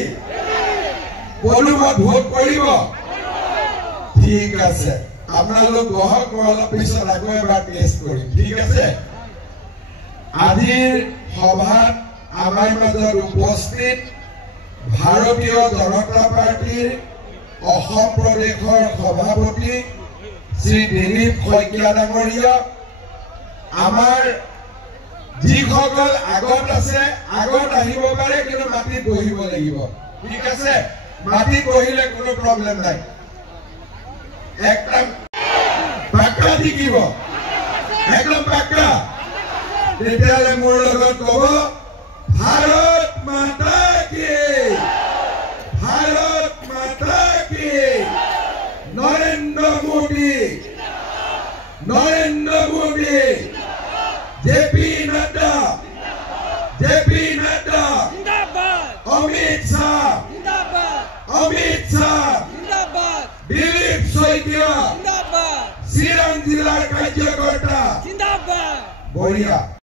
নেকি পদুমত ভোট কৰিব ঠিক আছে আপোনালোক বহক অলপ পিছত আকৌ এবাৰ টেষ্ট কৰিম ঠিক আছে আজিৰ সভাত আমাৰ মাজত উপস্থিত ভাৰতীয় জনতা পাৰ্টিৰ অসম প্ৰদেশৰ সভাপতি শ্ৰী দিলীপ শইকীয়া ডাঙৰীয়া আমাৰ যিসকল আগত আছে আগত আহিব পাৰে কিন্তু মাটিত বহিব লাগিব ঠিক আছে মাটিত বহিলে কোনো প্ৰব্লেম নাই একদম পাক্কা থাকিব একদম পাক্কা তেতিয়াহ'লে মোৰ লগত ক'ব ভাৰত মাতা কি নৰেন্দ্ৰ মোদী জেপি নাড্ডা অমিত শাহ দিলীপ শইকীয়া চিৰাং জিলাৰ কাৰ্যকৰ্তা বঢ়িয়া